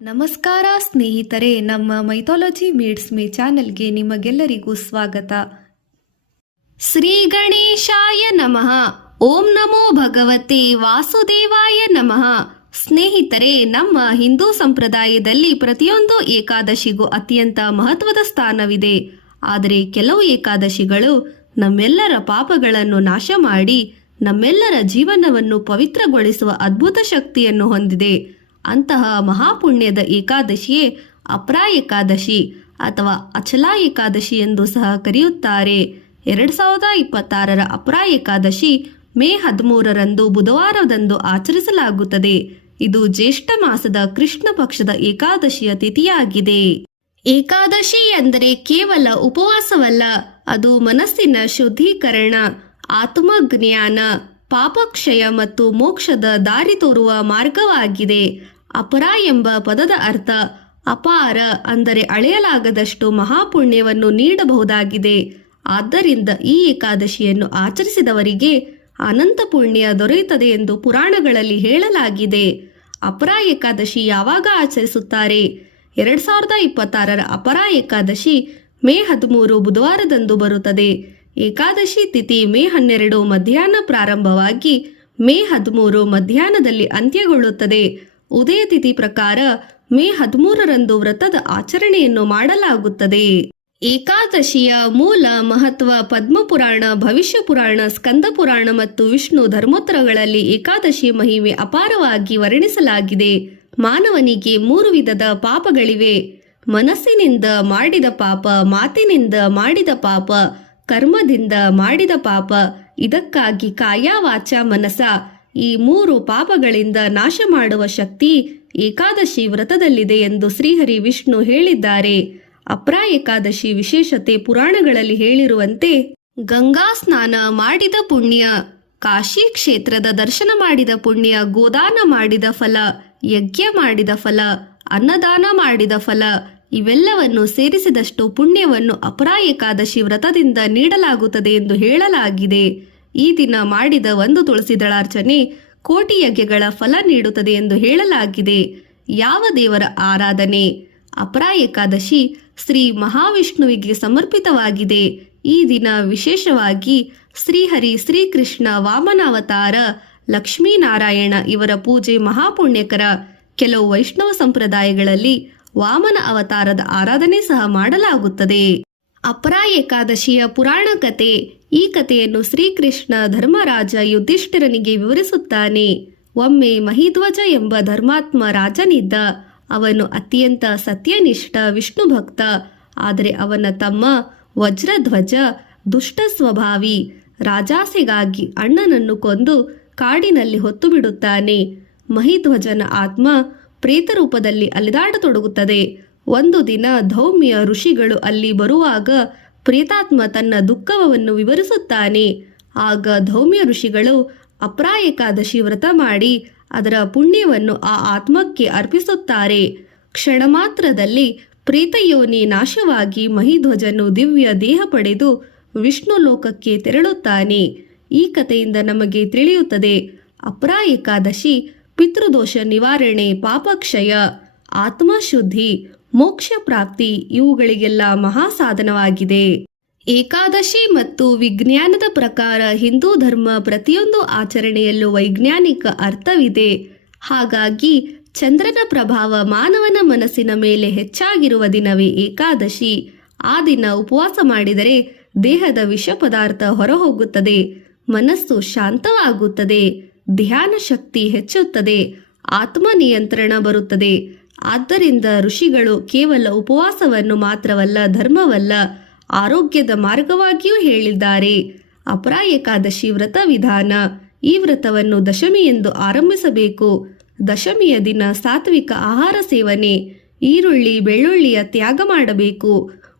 ನಮಸ್ಕಾರ ಸ್ನೇಹಿತರೆ, ನಮ್ಮ ಮೈಥಾಲಜಿ ಮೀಡ್ಸ್ ಮೀ ಚಾನೆಲ್ಗೆ ನಿಮಗೆಲ್ಲರಿಗೂ ಸ್ವಾಗತ. ಶ್ರೀ ಗಣೇಶಾಯ ನಮಃ. ಓಂ ನಮೋ ಭಗವತೆ ವಾಸುದೇವಾಯ ನಮಃ. ಸ್ನೇಹಿತರೆ, ನಮ್ಮ ಹಿಂದೂ ಸಂಪ್ರದಾಯದಲ್ಲಿ ಪ್ರತಿಯೊಂದು ಏಕಾದಶಿಗೂ ಅತ್ಯಂತ ಮಹತ್ವದ ಸ್ಥಾನವಿದೆ. ಆದರೆ ಕೆಲವು ಏಕಾದಶಿಗಳು ನಮ್ಮೆಲ್ಲರ ಪಾಪಗಳನ್ನು ನಾಶ ಮಾಡಿ ನಮ್ಮೆಲ್ಲರ ಜೀವನವನ್ನು ಪವಿತ್ರಗೊಳಿಸುವ ಅದ್ಭುತ ಶಕ್ತಿಯನ್ನು ಹೊಂದಿದೆ. ಅಂತಹ ಮಹಾಪುಣ್ಯದ ಏಕಾದಶಿಯೇ ಅಪರಾ ಏಕಾದಶಿ ಅಥವಾ ಅಚಲಾ ಏಕಾದಶಿ ಎಂದು ಸಹ ಕರೆಯುತ್ತಾರೆ. 2026ರ ಅಪರಾ ಏಕಾದಶಿ ಮೇ 13ರಂದು ಬುಧವಾರದಂದು ಆಚರಿಸಲಾಗುತ್ತದೆ. ಇದು ಜ್ಯೇಷ್ಠ ಮಾಸದ ಕೃಷ್ಣ ಪಕ್ಷದ ಏಕಾದಶಿಯ ತಿಥಿಯಾಗಿದೆ. ಏಕಾದಶಿ ಎಂದರೆ ಕೇವಲ ಉಪವಾಸವಲ್ಲ, ಅದು ಮನಸ್ಸಿನ ಶುದ್ಧೀಕರಣ, ಆತ್ಮಜ್ಞಾನ, ಪಾಪಕ್ಷಯ ಮತ್ತು ಮೋಕ್ಷದ ದಾರಿ ತೋರುವ ಮಾರ್ಗವಾಗಿದೆ. ಅಪರ ಎಂಬ ಪದದ ಅರ್ಥ ಅಪಾರ, ಅಂದರೆ ಅಳೆಯಲಾಗದಷ್ಟು ಮಹಾಪುಣ್ಯವನ್ನು ನೀಡಬಹುದಾಗಿದೆ. ಆದ್ದರಿಂದ ಈ ಏಕಾದಶಿಯನ್ನು ಆಚರಿಸಿದವರಿಗೆ ಅನಂತ ಪುಣ್ಯ ದೊರೆಯುತ್ತದೆ ಎಂದು ಪುರಾಣಗಳಲ್ಲಿ ಹೇಳಲಾಗಿದೆ. ಅಪರಾ ಏಕಾದಶಿ ಯಾವಾಗ ಆಚರಿಸುತ್ತಾರೆ? 2026ರ ಅಪರಾ ಏಕಾದಶಿ ಮೇ 13 ಬುಧವಾರದಂದು ಬರುತ್ತದೆ. ಏಕಾದಶಿ ತಿಥಿ ಮೇ 12 ಮಧ್ಯಾಹ್ನ ಪ್ರಾರಂಭವಾಗಿ ಮೇ 13 ಮಧ್ಯಾಹ್ನದಲ್ಲಿ ಅಂತ್ಯಗೊಳ್ಳುತ್ತದೆ. ಉದಯ ತಿಥಿ ಪ್ರಕಾರ ಮೇ 13ರಂದು ವ್ರತದ ಆಚರಣೆಯನ್ನು ಮಾಡಲಾಗುತ್ತದೆ. ಏಕಾದಶಿಯ ಮೂಲ ಮಹತ್ವ ಪದ್ಮಪುರಾಣ, ಭವಿಷ್ಯ ಪುರಾಣ, ಸ್ಕಂದ ಪುರಾಣ ಮತ್ತು ವಿಷ್ಣು ಧರ್ಮೋತ್ತರಗಳಲ್ಲಿ ಏಕಾದಶಿ ಮಹಿಮೆ ಅಪಾರವಾಗಿ ವರ್ಣಿಸಲಾಗಿದೆ. ಮಾನವನಿಗೆ 3 ವಿಧದ ಪಾಪಗಳಿವೆ: ಮನಸ್ಸಿನಿಂದ ಮಾಡಿದ ಪಾಪ, ಮಾತಿನಿಂದ ಮಾಡಿದ ಪಾಪ, ಕರ್ಮದಿಂದ ಮಾಡಿದ ಪಾಪ. ಇದಕ್ಕಾಗಿ ಕಾಯ, ವಾಚ, ಮನಸ ಈ 3 ಪಾಪಗಳಿಂದ ನಾಶ ಮಾಡುವ ಶಕ್ತಿ ಏಕಾದಶಿ ವ್ರತದಲ್ಲಿದೆ ಎಂದು ಶ್ರೀಹರಿ ವಿಷ್ಣು ಹೇಳಿದ್ದಾರೆ. ಅಪರಾ ಏಕಾದಶಿ ವಿಶೇಷತೆ ಪುರಾಣಗಳಲ್ಲಿ ಹೇಳಿರುವಂತೆ ಗಂಗಾ ಸ್ನಾನ ಮಾಡಿದ ಪುಣ್ಯ, ಕಾಶಿ ಕ್ಷೇತ್ರದ ದರ್ಶನ ಮಾಡಿದ ಪುಣ್ಯ, ಗೋದಾನ ಮಾಡಿದ ಫಲ, ಯಜ್ಞ ಮಾಡಿದ ಫಲ, ಅನ್ನದಾನ ಮಾಡಿದ ಫಲ ಇವೆಲ್ಲವನ್ನು ಸೇರಿಸಿದಷ್ಟು ಪುಣ್ಯವನ್ನು ಅಪರಾ ಏಕಾದಶಿ ವ್ರತದಿಂದ ನೀಡಲಾಗುತ್ತದೆ ಎಂದು ಹೇಳಲಾಗಿದೆ. ಈ ದಿನ ಮಾಡಿದ 1 ತುಳಸಿ ದಳಾರ್ಚನೆ ಕೋಟಿ ಯಜ್ಞಗಳ ಫಲ ನೀಡುತ್ತದೆ ಎಂದು ಹೇಳಲಾಗಿದೆ. ಯಾವ ದೇವರ ಆರಾಧನೆ? ಅಪರಾ ಏಕಾದಶಿ ಶ್ರೀ ಮಹಾವಿಷ್ಣುವಿಗೆ ಸಮರ್ಪಿತವಾಗಿದೆ. ಈ ದಿನ ವಿಶೇಷವಾಗಿ ಶ್ರೀಹರಿ, ಶ್ರೀಕೃಷ್ಣ, ವಾಮನ ಅವತಾರ, ಲಕ್ಷ್ಮೀನಾರಾಯಣ ಇವರ ಪೂಜೆ ಮಹಾಪುಣ್ಯಕರ. ಕೆಲವು ವೈಷ್ಣವ ಸಂಪ್ರದಾಯಗಳಲ್ಲಿ ವಾಮನ ಅವತಾರದ ಆರಾಧನೆ ಸಹ ಮಾಡಲಾಗುತ್ತದೆ. ಅಪರಾ ಏಕಾದಶಿಯ ಪುರಾಣ ಕತೆ. ಈ ಕಥೆಯನ್ನು ಶ್ರೀಕೃಷ್ಣ ಧರ್ಮರಾಜ ಯುಧಿಷ್ಠಿರನಿಗೆ ವಿವರಿಸುತ್ತಾನೆ. ಒಮ್ಮೆ ಮಹಿಧ್ವಜ ಎಂಬ ಧರ್ಮಾತ್ಮ ರಾಜನಿದ್ದ. ಅವನು ಅತ್ಯಂತ ಸತ್ಯನಿಷ್ಠ ವಿಷ್ಣು ಭಕ್ತ. ಆದರೆ ಅವನ ತಮ್ಮ ವಜ್ರಧ್ವಜ ದುಷ್ಟ ಸ್ವಭಾವಿ. ರಾಜಾಸೆಗಾಗಿ ಅಣ್ಣನನ್ನು ಕೊಂದು ಕಾಡಿನಲ್ಲಿ ಹೊತ್ತು ಬಿಡುತ್ತಾನೆ. ಮಹಿಧ್ವಜನ ಆತ್ಮ ಪ್ರೇತ ರೂಪದಲ್ಲಿ ಅಲೆದಾಡತೊಡಗುತ್ತದೆ. ಒಂದು ದಿನ ಧೌಮ್ಯ ಋಷಿಗಳು ಅಲ್ಲಿ ಬರುವಾಗ ಪ್ರೇತಾತ್ಮ ತನ್ನ ದುಃಖವನ್ನು ವಿವರಿಸುತ್ತಾನೆ. ಆಗ ಧೌಮ್ಯ ಋಷಿಗಳು ಅಪರಾ ಏಕಾದಶಿ ವ್ರತ ಮಾಡಿ ಅದರ ಪುಣ್ಯವನ್ನು ಆ ಆತ್ಮಕ್ಕೆ ಅರ್ಪಿಸುತ್ತಾರೆ. ಕ್ಷಣ ಮಾತ್ರದಲ್ಲಿ ಪ್ರೇತಯೋನಿ ನಾಶವಾಗಿ ಮಹಿಧ್ವಜನು ದಿವ್ಯ ದೇಹ ಪಡೆದು ವಿಷ್ಣು ಲೋಕಕ್ಕೆ ತೆರಳುತ್ತಾನೆ. ಈ ಕಥೆಯಿಂದ ನಮಗೆ ತಿಳಿಯುತ್ತದೆ, ಅಪರಾ ಏಕಾದಶಿ ಪಿತೃದೋಷ ನಿವಾರಣೆ, ಪಾಪಕ್ಷಯ, ಆತ್ಮಶುದ್ಧಿ, ಮೋಕ್ಷ ಪ್ರಾಪ್ತಿ ಇವುಗಳಿಗೆಲ್ಲ ಮಹಾಸಾಧನವಾಗಿದೆ. ಏಕಾದಶಿ ಮತ್ತು ವಿಜ್ಞಾನದ ಪ್ರಕಾರ ಹಿಂದೂ ಧರ್ಮ ಪ್ರತಿಯೊಂದು ಆಚರಣೆಯಲ್ಲೂ ವೈಜ್ಞಾನಿಕ ಅರ್ಥವಿದೆ. ಹಾಗಾಗಿ ಚಂದ್ರನ ಪ್ರಭಾವ ಮಾನವನ ಮನಸ್ಸಿನ ಮೇಲೆ ಹೆಚ್ಚಾಗಿರುವ ದಿನವೇ ಏಕಾದಶಿ. ಆ ದಿನ ಉಪವಾಸ ಮಾಡಿದರೆ ದೇಹದ ವಿಷ ಪದಾರ್ಥ ಹೊರಹೋಗುತ್ತದೆ, ಮನಸ್ಸು ಶಾಂತವಾಗುತ್ತದೆ, ಧ್ಯಾನ ಶಕ್ತಿ ಹೆಚ್ಚುತ್ತದೆ, ಆತ್ಮ ನಿಯಂತ್ರಣ ಬರುತ್ತದೆ. ಆದ್ದರಿಂದ ಋಷಿಗಳು ಕೇವಲ ಉಪವಾಸವನ್ನು ಮಾತ್ರವಲ್ಲ, ಧರ್ಮವಲ್ಲ, ಆರೋಗ್ಯದ ಮಾರ್ಗವಾಗಿಯೂ ಹೇಳಿದ್ದಾರೆ. ಅಪರಾ ಏಕಾದಶಿ ವ್ರತ ವಿಧಾನ. ಈ ವ್ರತವನ್ನು ದಶಮಿ ಎಂದು ಆರಂಭಿಸಬೇಕು. ದಶಮಿಯ ದಿನ ಸಾತ್ವಿಕ ಆಹಾರ ಸೇವನೆ, ಈರುಳ್ಳಿ ಬೆಳ್ಳುಳ್ಳಿಯ ತ್ಯಾಗ ಮಾಡಬೇಕು.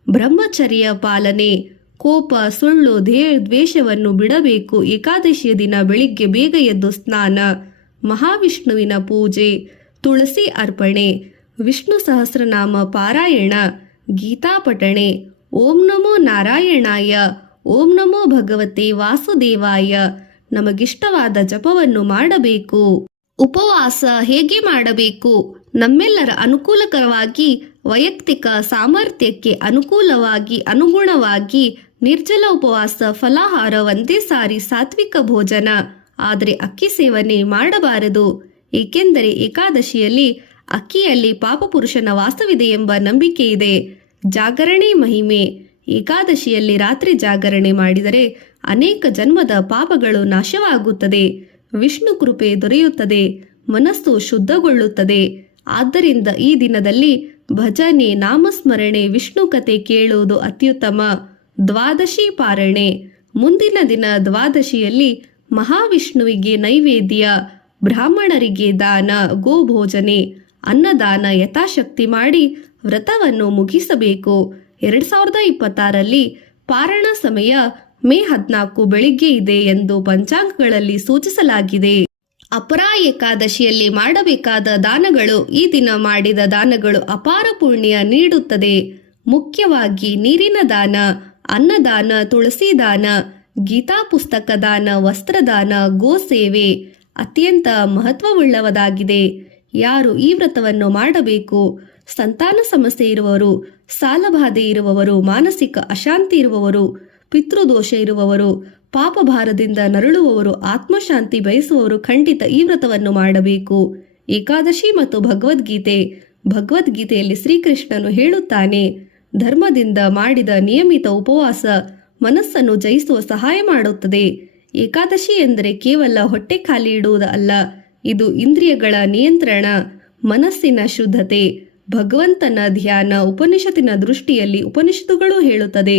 ಬ್ರಹ್ಮಚರ್ಯ ಪಾಲನೆ, ಕೋಪ, ಸುಳ್ಳು, ದ್ವೇಷವನ್ನು ಬಿಡಬೇಕು. ಏಕಾದಶಿಯ ದಿನ ಬೆಳಿಗ್ಗೆ ಬೇಗ ಎದ್ದು ಸ್ನಾನ, ಮಹಾವಿಷ್ಣುವಿನ ಪೂಜೆ, ತುಳಸಿ ಅರ್ಪಣೆ, ವಿಷ್ಣು ಸಹಸ್ರನಾಮ ಪಾರಾಯಣ, ಗೀತಾ ಪಠಣೆ, ಓಂ ನಮೋ ನಾರಾಯಣಾಯ, ಓಂ ನಮೋ ಭಗವತೆ ವಾಸುದೇವಾಯ ನಮಗಿಷ್ಟವಾದ ಜಪವನ್ನು ಮಾಡಬೇಕು. ಉಪವಾಸ ಹೇಗೆ ಮಾಡಬೇಕು? ನಮ್ಮೆಲ್ಲರ ಅನುಕೂಲಕರವಾಗಿ ವೈಯಕ್ತಿಕ ಸಾಮರ್ಥ್ಯಕ್ಕೆ ಅನುಗುಣವಾಗಿ ನಿರ್ಜಲ ಉಪವಾಸ, ಫಲಾಹಾರ, ಒಂದೇ ಸಾರಿ ಸಾತ್ವಿಕ ಭೋಜನ, ಆದರೆ ಅಕ್ಕಿ ಸೇವನೆ ಮಾಡಬಾರದು. ಏಕೆಂದರೆ ಏಕಾದಶಿಯಲ್ಲಿ ಅಕ್ಕಿಯಲ್ಲಿ ಪಾಪಪುರುಷನ ವಾಸವಿದೆ ಎಂಬ ನಂಬಿಕೆ ಇದೆ. ಜಾಗರಣೆ ಮಹಿಮೆ. ಏಕಾದಶಿಯಲ್ಲಿ ರಾತ್ರಿ ಜಾಗರಣೆ ಮಾಡಿದರೆ ಅನೇಕ ಜನ್ಮದ ಪಾಪಗಳು ನಾಶವಾಗುತ್ತದೆ, ವಿಷ್ಣು ಕೃಪೆ ದೊರೆಯುತ್ತದೆ, ಮನಸ್ಸು ಶುದ್ಧಗೊಳ್ಳುತ್ತದೆ. ಆದ್ದರಿಂದ ಈ ದಿನದಲ್ಲಿ ಭಜನೆ, ನಾಮಸ್ಮರಣೆ, ವಿಷ್ಣು ಕಥೆ ಕೇಳುವುದು ಅತ್ಯುತ್ತಮ. ದ್ವಾದಶಿ ಪಾರಣೆ. ಮುಂದಿನ ದಿನ ದ್ವಾದಶಿಯಲ್ಲಿ ಮಹಾವಿಷ್ಣುವಿಗೆ ನೈವೇದ್ಯ, ಬ್ರಾಹ್ಮಣರಿಗೆ ದಾನ, ಗೋಭೋಜನೆ, ಅನ್ನದಾನ ಯಥಾಶಕ್ತಿ ಮಾಡಿ ವ್ರತವನ್ನು ಮುಗಿಸಬೇಕು. 2026ರಲ್ಲಿ ಪಾರಣ ಸಮಯ ಮೇ 14 ಬೆಳಿಗ್ಗೆ ಇದೆ ಎಂದು ಪಂಚಾಂಗಗಳಲ್ಲಿ ಸೂಚಿಸಲಾಗಿದೆ. ಅಪರಾ ಏಕಾದಶಿಯಲ್ಲಿ ಮಾಡಬೇಕಾದ ದಾನಗಳು. ಈ ದಿನ ಮಾಡಿದ ದಾನಗಳು ಅಪಾರ ಪುಣ್ಯ ನೀಡುತ್ತದೆ. ಮುಖ್ಯವಾಗಿ ನೀರಿನ ದಾನ, ಅನ್ನದಾನ, ತುಳಸಿ ದಾನ, ಗೀತಾ ಪುಸ್ತಕ ದಾನ, ವಸ್ತ್ರದಾನ, ಗೋಸೇವೆ ಅತ್ಯಂತ ಮಹತ್ವವುಳ್ಳವದಾಗಿದೆ. ಯಾರು ಈ ವ್ರತವನ್ನು ಮಾಡಬೇಕು? ಸಂತಾನ ಸಮಸ್ಯೆ ಇರುವವರು, ಸಾಲಬಾಧೆ ಇರುವವರು, ಮಾನಸಿಕ ಅಶಾಂತಿ ಇರುವವರು, ಪಿತೃದೋಷ ಇರುವವರು, ಪಾಪಭಾರದಿಂದ ನರಳುವವರು, ಆತ್ಮಶಾಂತಿ ಬಯಸುವವರು ಖಂಡಿತ ಈ ವ್ರತವನ್ನು ಮಾಡಬೇಕು. ಏಕಾದಶಿ ಮತ್ತು ಭಗವದ್ಗೀತೆಯಲ್ಲಿ ಶ್ರೀಕೃಷ್ಣನು ಹೇಳುತ್ತಾನೆ, ಧರ್ಮದಿಂದ ಮಾಡಿದ ನಿಯಮಿತ ಉಪವಾಸ ಮನಸ್ಸನ್ನು ಜಯಿಸುವ ಸಹಾಯ ಮಾಡುತ್ತದೆ. ಏಕಾದಶಿ ಎಂದರೆ ಕೇವಲ ಹೊಟ್ಟೆ ಖಾಲಿ ಇಡುವುದು ಅಲ್ಲ, ಇದು ಇಂದ್ರಿಯಗಳ ನಿಯಂತ್ರಣ, ಮನಸ್ಸಿನ ಶುದ್ಧತೆ, ಭಗವಂತನ ಧ್ಯಾನ. ಉಪನಿಷತ್ತಿನ ದೃಷ್ಟಿಯಲ್ಲಿ ಉಪನಿಷತ್ತುಗಳು ಹೇಳುತ್ತದೆ,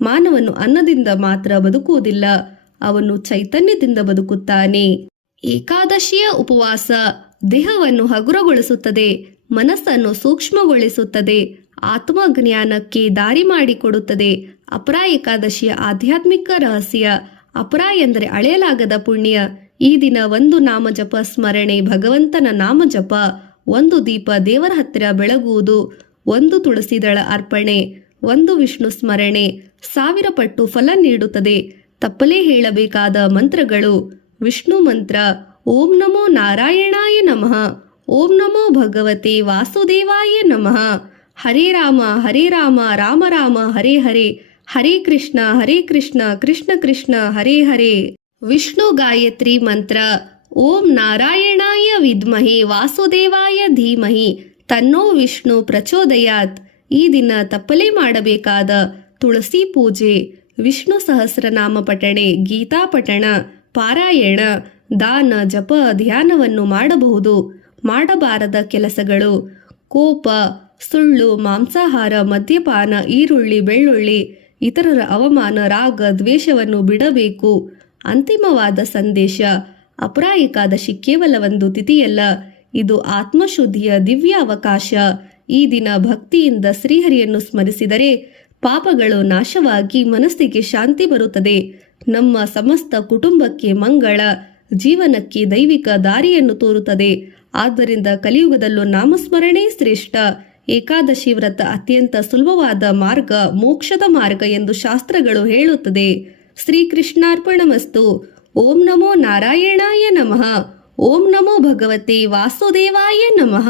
ಮಾನವನು ಅನ್ನದಿಂದ ಮಾತ್ರ ಬದುಕುವುದಿಲ್ಲ, ಅವನು ಚೈತನ್ಯದಿಂದ ಬದುಕುತ್ತಾನೆ. ಏಕಾದಶಿಯ ಉಪವಾಸ ದೇಹವನ್ನು ಹಗುರಗೊಳಿಸುತ್ತದೆ, ಮನಸ್ಸನ್ನು ಸೂಕ್ಷ್ಮಗೊಳಿಸುತ್ತದೆ, ಆತ್ಮಜ್ಞಾನಕ್ಕೆ ದಾರಿ ಮಾಡಿಕೊಡುತ್ತದೆ. ಅಪರಾ ಏಕಾದಶಿಯ ಆಧ್ಯಾತ್ಮಿಕ ರಹಸ್ಯ. ಅಪರಾ ಎಂದರೆ ಅಳೆಯಲಾಗದ ಪುಣ್ಯ. ಈ ದಿನ ಒಂದು ನಾಮಜಪ ಸ್ಮರಣೆ, ಭಗವಂತನ ನಾಮಜಪ, ಒಂದು ದೀಪ ದೇವರ ಹತ್ತಿರ ಬೆಳಗುವುದು, ಒಂದು ತುಳಸಿ ದಳ ಅರ್ಪಣೆ, ಒಂದು ವಿಷ್ಣು ಸ್ಮರಣೆ 1000 ಪಟ್ಟು ಫಲ ನೀಡುತ್ತದೆ. ತಪ್ಪಲೇ ಹೇಳಬೇಕಾದ ಮಂತ್ರಗಳು. ವಿಷ್ಣು ಮಂತ್ರ: ಓಂ ನಮೋ ನಾರಾಯಣಾಯ ನಮಃ, ಓಂ ನಮೋ ಭಗವತೆ ವಾಸುದೇವಾಯ ನಮಃ, ಹರೇ ರಾಮ ರಾಮ ರಾಮ ಹರೇ ಹರೇ, ಹರೇ ಕೃಷ್ಣ ಕೃಷ್ಣ ಕೃಷ್ಣ ಹರೇ ಹರೇ. ವಿಷ್ಣು ಗಾಯತ್ರಿ ಮಂತ್ರ: ಓಂ ನಾರಾಯಣಾಯ ವಿದ್ಮಹೆ ವಾಸುದೇವಾಯ ಧೀಮಹಿ ತನ್ನೋ ವಿಷ್ಣು ಪ್ರಚೋದಯಾತ್. ಈ ದಿನ ತಪ್ಪಲೇ ಮಾಡಬೇಕಾದ ತುಳಸಿ ಪೂಜೆ, ವಿಷ್ಣು ಸಹಸ್ರನಾಮ ಪಠಣೆ, ಗೀತಾ ಪಠಣ, ಪಾರಾಯಣ, ದಾನ, ಜಪ, ಧ್ಯಾನವನ್ನು ಮಾಡಬಹುದು. ಮಾಡಬಾರದ ಕೆಲಸಗಳು: ಕೋಪ, ಸುಳ್ಳು, ಮಾಂಸಾಹಾರ, ಮದ್ಯಪಾನ, ಈರುಳ್ಳಿ, ಬೆಳ್ಳುಳ್ಳಿ, ಇತರರ ಅವಮಾನ, ರಾಗ, ದ್ವೇಷವನ್ನು ಬಿಡಬೇಕು. ಅಂತಿಮವಾದ ಸಂದೇಶ: ಅಪರಾ ಏಕಾದಶಿ ಕೇವಲ ಒಂದು ತಿಥಿಯಲ್ಲ, ಇದು ಆತ್ಮಶುದ್ಧಿಯ ದಿವ್ಯ ಅವಕಾಶ. ಈ ದಿನ ಭಕ್ತಿಯಿಂದ ಶ್ರೀಹರಿಯನ್ನು ಸ್ಮರಿಸಿದರೆ ಪಾಪಗಳು ನಾಶವಾಗಿ ಮನಸ್ಸಿಗೆ ಶಾಂತಿ ಬರುತ್ತದೆ. ನಮ್ಮ ಸಮಸ್ತ ಕುಟುಂಬಕ್ಕೆ ಮಂಗಳ, ಜೀವನಕ್ಕೆ ದೈವಿಕ ದಾರಿಯನ್ನು ತೋರುತ್ತದೆ. ಆದ್ದರಿಂದ ಕಲಿಯುಗದಲ್ಲೂ ನಾಮಸ್ಮರಣೆ ಶ್ರೇಷ್ಠ. ಏಕಾದಶಿ ವ್ರತ ಅತ್ಯಂತ ಸುಲಭವಾದ ಮಾರ್ಗ, ಮೋಕ್ಷದ ಮಾರ್ಗ ಎಂದು ಶಾಸ್ತ್ರಗಳು ಹೇಳುತ್ತದೆ. ಶ್ರೀಕೃಷ್ಣಾರ್ಪಣಮಸ್ತು. ಓಂ ನಮೋ ನಾರಾಯಣಾಯ ನಮಃ, ಓಂ ನಮೋ ಭಗವತೆ ವಾಸುದೇವಾಯ ನಮಃ.